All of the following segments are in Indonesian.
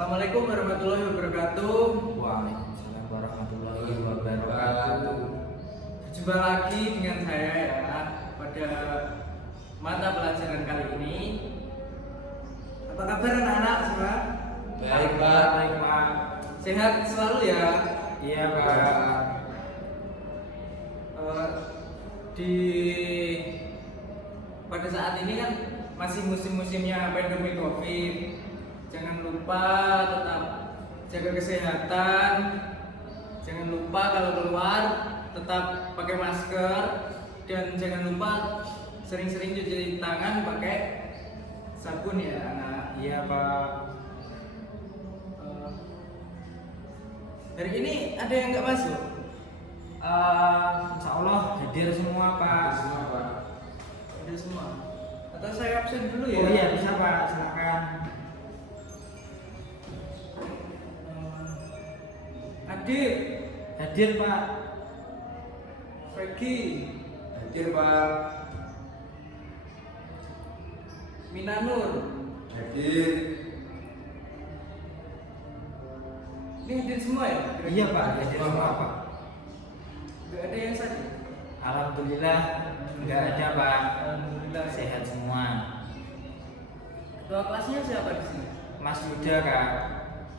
Assalamualaikum warahmatullahi wabarakatuh. Waalaikumsalam warahmatullahi wabarakatuh. Berjumpa lagi dengan saya ya pada mata pelajaran kali ini. Apa kabar anak-anak semua? Baik Pak. Baik Pak. Sehat selalu ya? Iya Pak. Di pada saat ini kan masih musim-musimnya pandemi COVID. Jangan lupa tetap jaga kesehatan. Jangan lupa kalau keluar tetap pakai masker dan jangan lupa sering-sering cuci tangan pakai sabun ya anak. Iya Pak. Hari ini ada yang nggak masuk? Insya Allah hadir semua Pak. Ada semua. Atau saya absen dulu ya? Oh iya bisa Pak, silakan. Adit, Hadir Pak. Fregi, Hadir Pak. Minanur. Hadir. Ini hadir semua ya? Iya Pak, hadir semua Pak. Gak ada yang sakit? Alhamdulillah nggak ada Pak. Alhamdulillah Sehat semua. Ketua kelasnya siapa di sini? Mas Yuda Kak.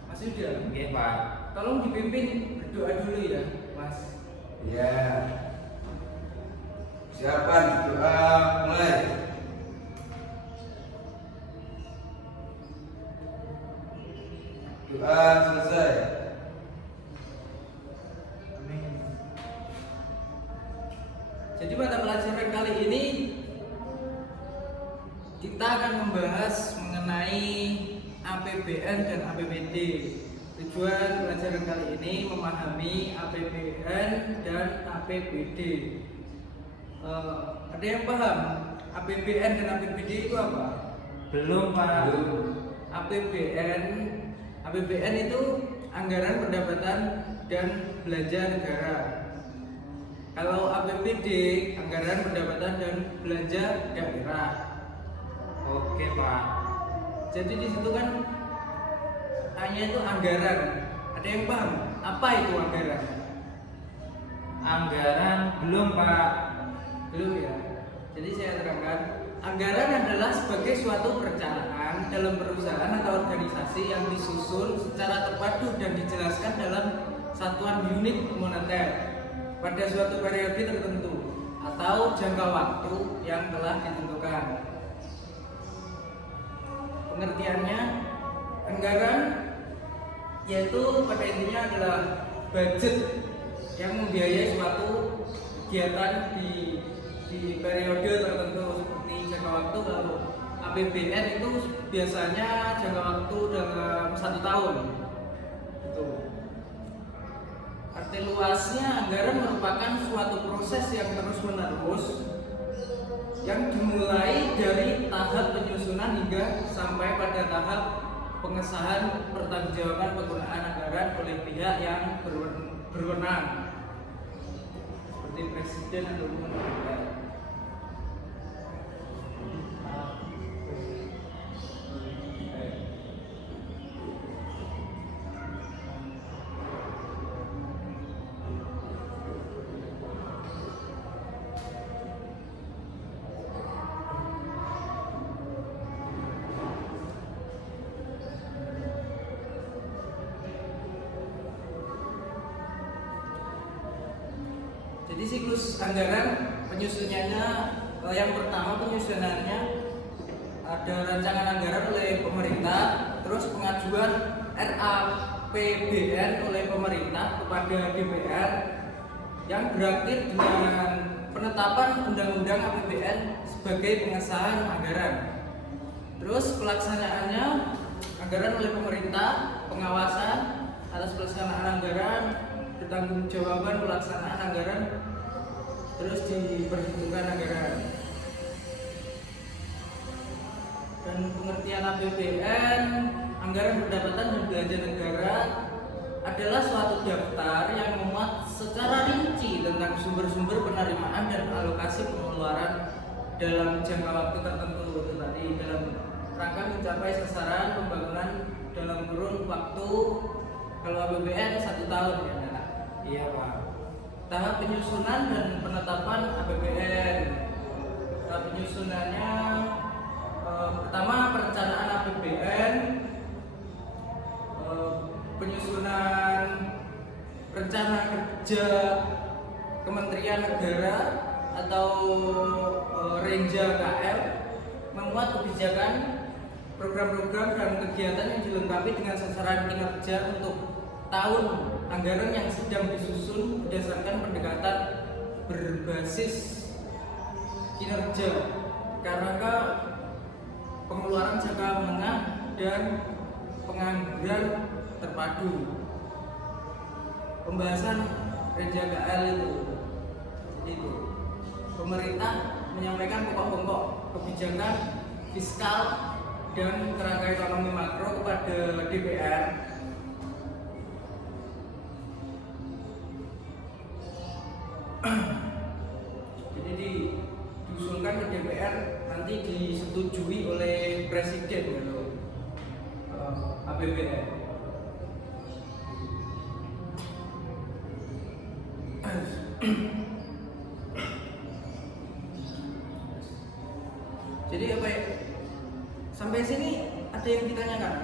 Mas Yuda. Iya Pak. Tolong dipimpin berdoa dulu ya, Mas. Ya. Silapan doa mulai. Doa selesai. Jadi pada pelajaran kali ini kita akan membahas mengenai APBN dan APBD. Tujuan pelajaran kali ini memahami APBN dan APBD. Ada yang paham APBN dan APBD itu apa? Belum Pak. APBN itu anggaran pendapatan dan belanja negara. Kalau APBD anggaran pendapatan dan belanja daerah. Oke Pak. Jadi di situ kan hanya itu anggaran. Ada yang paham apa itu anggaran? Anggaran belum Pak. Belum ya. Jadi saya terangkan, anggaran adalah sebagai suatu perencanaan dalam perusahaan atau organisasi yang disusun secara terpadu dan dijelaskan dalam satuan unit moneter pada suatu periode tertentu atau jangka waktu yang telah ditentukan. Pengertiannya, anggaran yaitu pada intinya adalah budget yang membiayai suatu kegiatan di periode tertentu seperti jangka waktu. Lalu APBN itu biasanya jangka waktu dalam 1 tahun. Itu. Arti luasnya, anggaran merupakan suatu proses yang terus-menerus yang dimulai dari tahap penyusunan hingga sampai pada tahap pengesahan pertanggungjawaban penggunaan anggaran oleh pihak yang berwenang seperti presiden atau pemerintah. Jadi siklus anggaran penyusunannya yang pertama penyusunannya ada rancangan anggaran oleh pemerintah, terus pengajuan RAPBN oleh pemerintah kepada DPR yang berakhir dengan penetapan undang-undang APBN sebagai pengesahan anggaran. Terus pelaksanaannya anggaran oleh pemerintah, pengawasan atas pelaksanaan anggaran, pertanggungjawaban pelaksanaan anggaran, terus diperhitungkan anggaran. Dan pengertian APBN, anggaran pendapatan dan belanja negara, adalah suatu daftar yang memuat secara rinci tentang sumber-sumber penerimaan dan alokasi pengeluaran dalam jangka waktu tertentu, itu tadi dalam rangka mencapai sasaran pembangunan dalam kurun waktu kalau APBN 1 tahun ya Nana. Iya Pak. Tahap penyusunan dan penetapan APBN. Tahap penyusunannya pertama perencanaan APBN, penyusunan rencana kerja Kementerian Negara atau Renja KL, memuat kebijakan, program-program dan kegiatan yang dilengkapi dengan sasaran kinerja untuk tahun anggaran yang sedang disusun berdasarkan pendekatan berbasis kinerja, kerangka pengeluaran jangka menengah dan pengangguran terpadu. Pembahasan Renja KL itu pemerintah menyampaikan pokok-pokok kebijakan fiskal dan kerangka ekonomi makro kepada DPR. Jadi diusulkan ke DPR, nanti disetujui oleh Presiden gitu, APBN. Jadi apa ya? Sampai sini ada yang ditanyakan?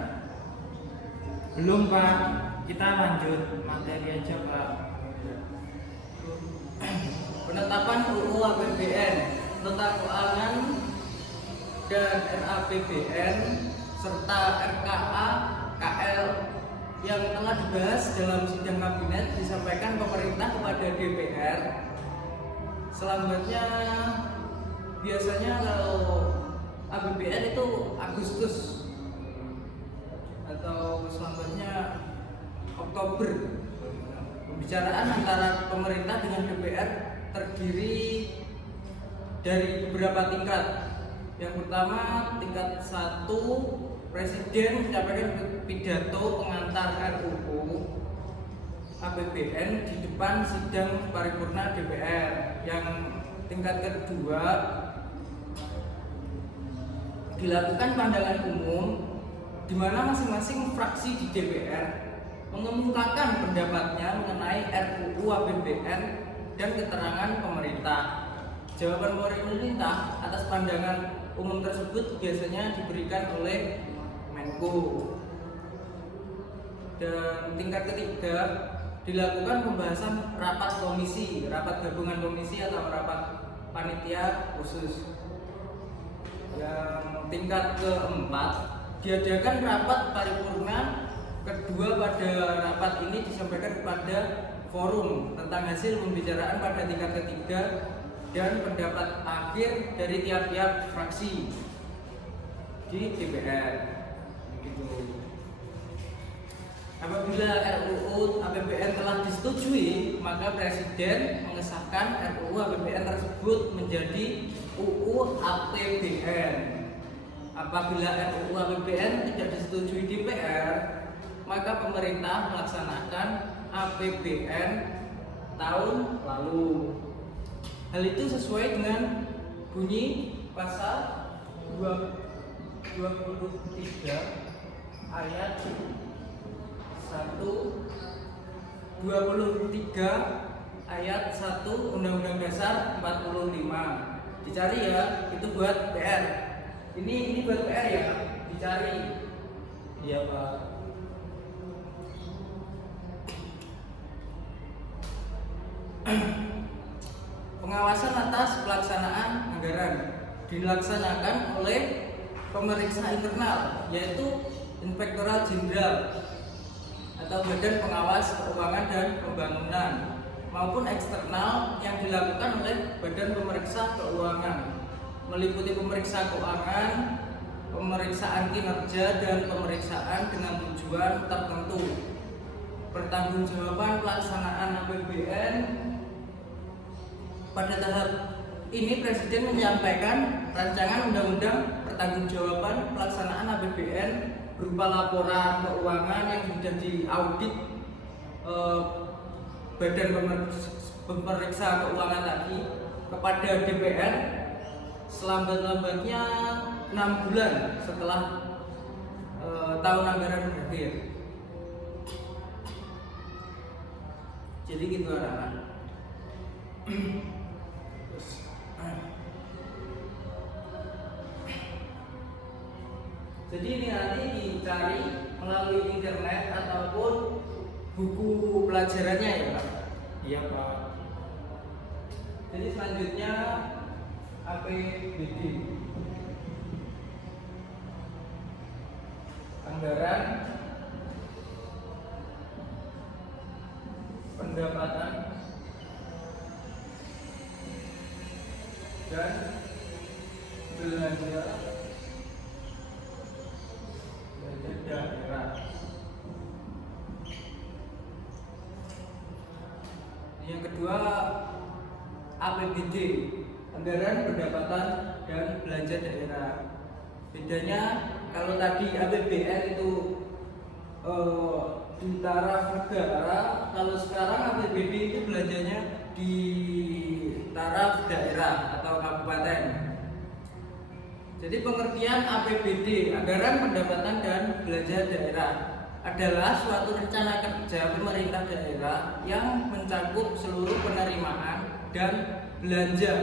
Belum Pak. Kita lanjut materi aja Pak. Penetapan UU APBN, nota keuangan dan RAPBN serta RKA KL yang telah dibahas dalam sidang kabinet disampaikan pemerintah kepada DPR. Selambatnya biasanya kalau APBN itu Agustus atau selambatnya Oktober. Pembicaraan antara pemerintah dengan DPR terdiri dari beberapa tingkat. Yang pertama, tingkat 1, Presiden menyampaikan pidato pengantar RUU APBN di depan sidang paripurna DPR. Yang tingkat kedua, dilakukan pandangan umum di mana masing-masing fraksi di DPR mengemukakan pendapatnya mengenai RUU APBN dan keterangan pemerintah. Jawaban pemerintah atas pandangan umum tersebut biasanya diberikan oleh Menko. Dan tingkat ketiga, dilakukan pembahasan rapat komisi, rapat gabungan komisi atau rapat panitia khusus. Yang tingkat keempat, diadakan rapat paripurna kedua. Pada rapat ini disampaikan kepada forum tentang hasil pembicaraan pada tingkat ketiga dan pendapat akhir dari tiap-tiap fraksi di DPR. Gitu. Apabila RUU APBN telah disetujui, maka Presiden mengesahkan RUU APBN tersebut menjadi UU APBN. Apabila RUU APBN tidak disetujui DPR, maka pemerintah melaksanakan APBN tahun lalu. Hal itu sesuai dengan bunyi pasal 23 ayat 1 Undang-Undang Dasar 45. Dicari ya, itu buat PR. Ini buat PR ya, dicari. Iya Pak. Pengawasan atas pelaksanaan anggaran dilaksanakan oleh pemeriksa internal, yaitu Inspektorat Jenderal atau Badan Pengawas Keuangan dan Pembangunan, maupun eksternal yang dilakukan oleh Badan Pemeriksa Keuangan, meliputi pemeriksa keuangan, pemeriksaan kinerja, dan pemeriksaan dengan tujuan tertentu. Pertanggungjawaban pelaksanaan APBN. Pada tahap ini Presiden menyampaikan rancangan undang-undang pertanggungjawaban pelaksanaan APBN berupa laporan keuangan yang sudah diaudit Badan Pemeriksa Keuangan tadi kepada DPR selambat-lambatnya 6 bulan setelah tahun anggaran berakhir. Jadi gitu anak-anak. Jadi ini nanti dicari melalui internet ataupun buku pelajarannya ya Pak. Iya Pak. Jadi selanjutnya APBD, anggaran pendapatan dan belanja daerah. Yang kedua APBD, anggaran pendapatan dan belanja daerah. Bedanya kalau tadi APBN itu di taraf negara, kalau sekarang APBD itu belanjanya di taraf daerah atau kabupaten. Jadi pengertian APBD, anggaran pendapatan dan belanja daerah, adalah suatu rencana kerja pemerintah daerah yang mencakup seluruh penerimaan dan belanja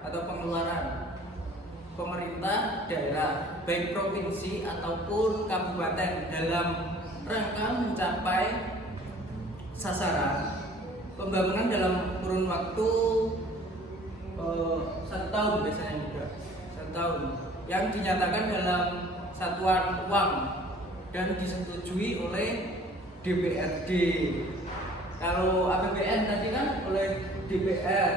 atau pengeluaran pemerintah daerah, baik provinsi ataupun kabupaten, dalam rangka mencapai sasaran pembangunan dalam kurun waktu 1 tahun biasanya juga 1 tahun, yang dinyatakan dalam satuan uang dan disetujui oleh DPRD. Kalau APBN tadi kan oleh DPR,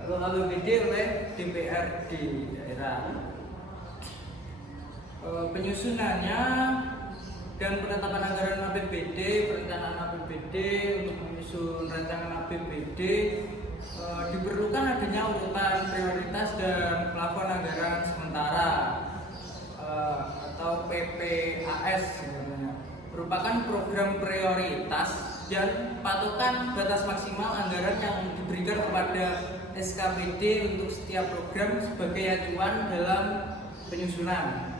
kalau APBD oleh DPRD daerah. Penyusunannya dan penetapan anggaran APBD, perencanaan APBD untuk menyusun rancangan APBD diperlukan adanya urutan prioritas dan plafon anggaran sementara atau PPAS sebenarnya, merupakan program prioritas dan patokan batas maksimal anggaran yang diberikan kepada SKPD untuk setiap program sebagai acuan dalam penyusunan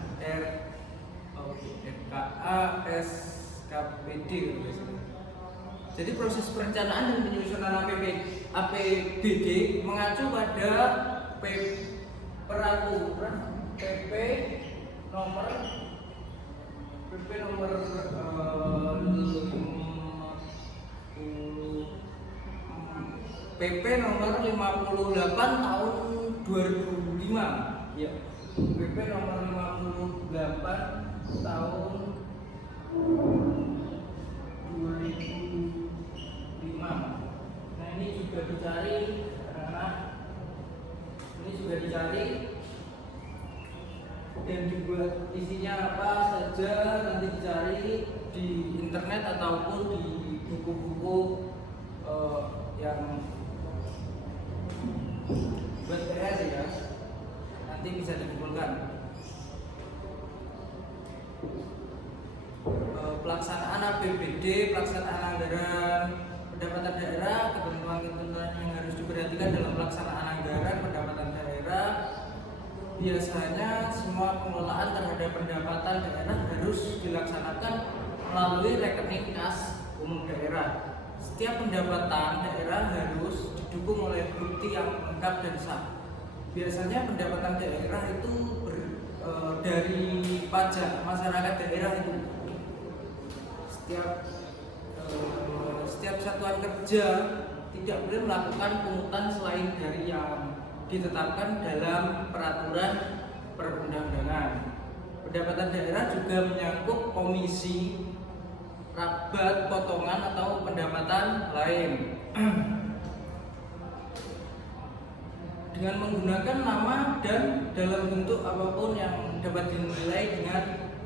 RKA SKPD. Jadi proses perencanaan dan penyusunan APBD mengacu pada peraturan PP nomor 58 tahun 2005 ya. PP nomor 58 tahun 2005. Nah ini juga dicari karena ini juga dicari dan dibuat isinya apa saja nanti dicari di internet ataupun di buku-buku yang buat PR ya, nanti bisa dikumpulkan. Pelaksanaan APBD, pelaksanaan anggaran pendapatan daerah, ketentuan-ketentuan yang harus diperhatikan dalam pelaksanaan anggaran pendapatan daerah. Biasanya semua pengelolaan terhadap pendapatan daerah harus dilaksanakan melalui rekening kas umum daerah. Setiap pendapatan daerah harus didukung oleh bukti yang lengkap dan sah. Biasanya pendapatan daerah itu dari pajak masyarakat daerah itu. Setiap satuan kerja tidak boleh melakukan pungutan selain dari yang ditetapkan dalam peraturan perundang-undangan. Pendapatan daerah juga menyangkut komisi, rabat, potongan atau pendapatan lain. Dengan menggunakan nama dan dalam bentuk apapun yang dapat dinilai dengan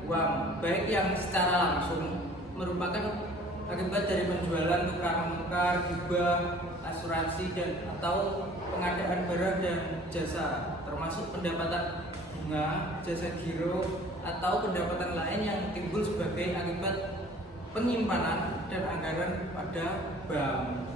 uang, baik yang secara langsung merupakan akibat dari penjualan, tukar-menukar, hibah, asuransi dan atau pengadaan barang dan jasa, termasuk pendapatan bunga, jasa giro atau pendapatan lain yang timbul sebagai akibat penyimpanan dan anggaran pada bank.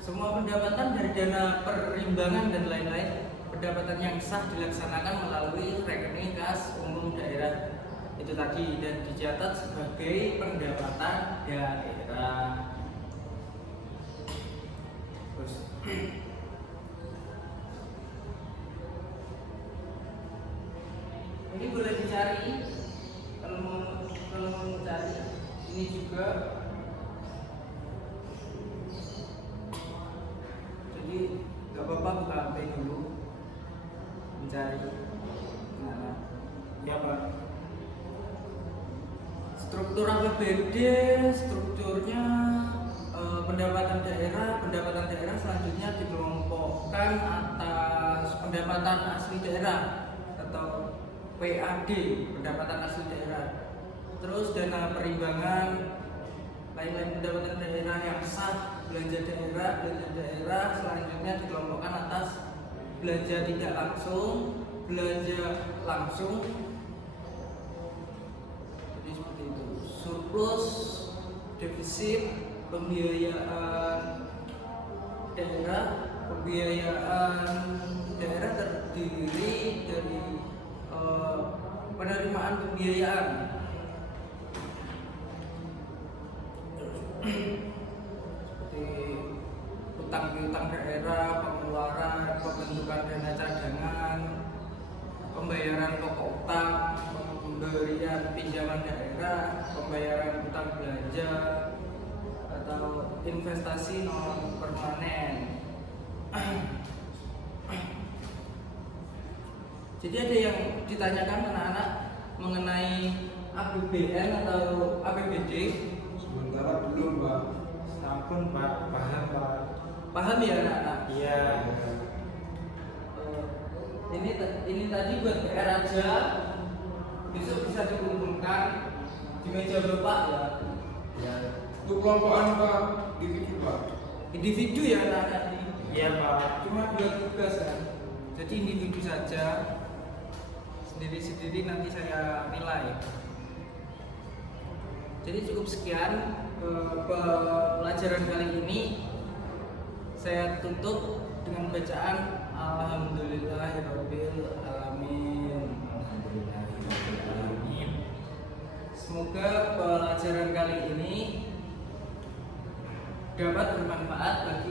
Semua pendapatan dari dana perimbangan dan lain-lain pendapatan yang sah dilaksanakan melalui rekening kas umum daerah itu tadi dan dicatat sebagai pendapatan daerah. Terus ini boleh dicari kalau mau mencari ini juga. Jadi nggak apa-apa buka HP dulu mencari mana Ya Pak. struktur APBD, strukturnya pendapatan daerah selanjutnya dikelompokkan atas pendapatan asli daerah atau PAD, pendapatan asli daerah. Terus dana perimbangan, lain-lain pendapatan daerah yang sah, belanja daerah selanjutnya dikelompokkan atas belanja tidak langsung, belanja langsung. Jadi seperti itu. Surplus, defisit, pembiayaan daerah terdiri dari penerimaan pembiayaan. Seperti utang piutang daerah, pengeluaran, pembentukan dana cadangan, pembayaran pokok utang, pemberian pinjaman daerah, pembayaran utang belanja atau investasi non permanen. Jadi ada yang ditanyakan anak-anak mengenai APBN atau APBD. Sementara belum, Pak. Ampun Pak, paham Pak. Paham ya anak-anak? Iya. Ini tadi buat PR aja. Besok bisa dikumpulkan di meja bapak ya. Ya. Untuk kelompokan Pak, individu Pak. Individu ya anak-anak ini. Iya Pak. Cuma 2 tugas kan. Jadi individu saja. Sendiri-sendiri nanti saya nilai. Jadi cukup sekian pelajaran kali ini. Saya tutup dengan bacaan Alhamdulillahirabbil alamin. Amin. Semoga pelajaran kali ini dapat bermanfaat bagi